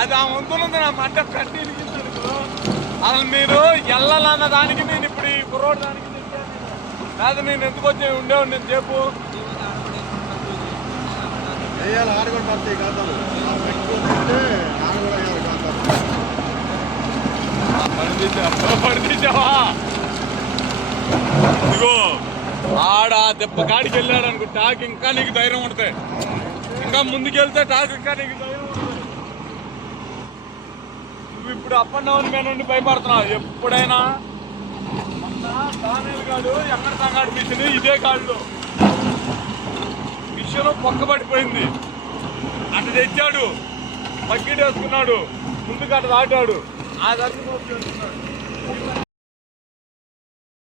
అది ఆ వంతులుంది నా మంట కట్టి ఇరిగింది. అసలు మీరు వెళ్ళాలన్న దానికి నేను ఇప్పుడు ఈ కుర్రోడు దానికి లేదా నేను ఎందుకు వచ్చి ఉండేవాడు నేను చెప్పు. పడితీసావా ఇదిగో ఆడ దెబ్బ కాడికి వెళ్ళాడు అనుకో టాక్ ఇంకా నీకు ధైర్యం ఉంటుంది. ఇంకా ముందుకెళ్తే టాక్ ఇంకా నీకు ధైర్యం ఉంటుంది. నువ్వు ఇప్పుడు అప్ అండ్ డౌన్ మీద నుండి భయపడుతున్నావు. ఎప్పుడైనా దానిలు కాడు ఎక్కడ తంగాడు మిషన్ ఇదే కాళ్ళు మిషన్ పొక్కబడిపోయింది. అటు తెచ్చాడు బకెట్ వేసుకున్నాడు ముందుకు అటు దాటాడు ఆ దర్శనం